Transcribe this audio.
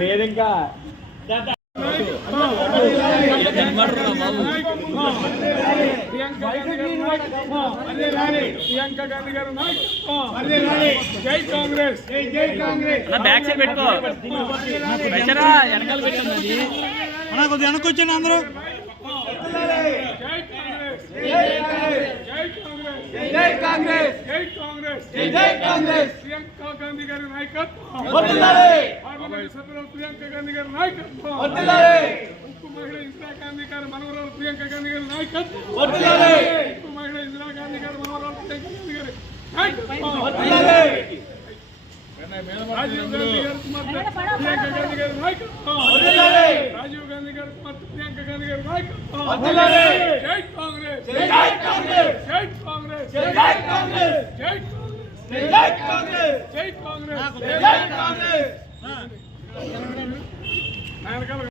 లేదు ఇంకా ప్రియాంక గాంధీ గారు జై కాంగ్రెస్ జై కాంగ్రెస్ బ్యాక్ సైడ్ పెట్టుకో వెనకాల పెట్టండి కొద్దిగా వెనకొచ్చండి అందరూ జై కాంగ్రెస్ జై కాంగ్రెస్ జై కాంగ్రెస్ ప్రియాంక గాంధీ గారి నాయకత్వం పార్లమెంట్ సభ్యులు ప్రియాంక గాంధీ గారి నాయకత్వం ఉక్కు మహిళ ఇందిరా గాంధీ గారి మనవరాలు ప్రియాంక గాంధీ గారి నాయకత్వం ఉక్కు మహిళ ఇందిరా గాంధీ గారి మనవరాలు ప్రియాంక గాంధీ గారి నాయకత్వం రాజీవ్ గాంధీ గారి కుమార్తె ప్రియాంక గాంధీ గారి నాయకత్వం రాజీవ్ గాంధీ గారి కుమార్తె ప్రియాంక గాంధీ గారి నాయకత్వం జై కాంగ్రెస్ జై కాంగ్రెస్ జై కాంగ్రెస్ జై కాంగ్రెస్ జై కాంగ్రెస్ జై కాంగ్రెస్ జై కాంగ్రెస్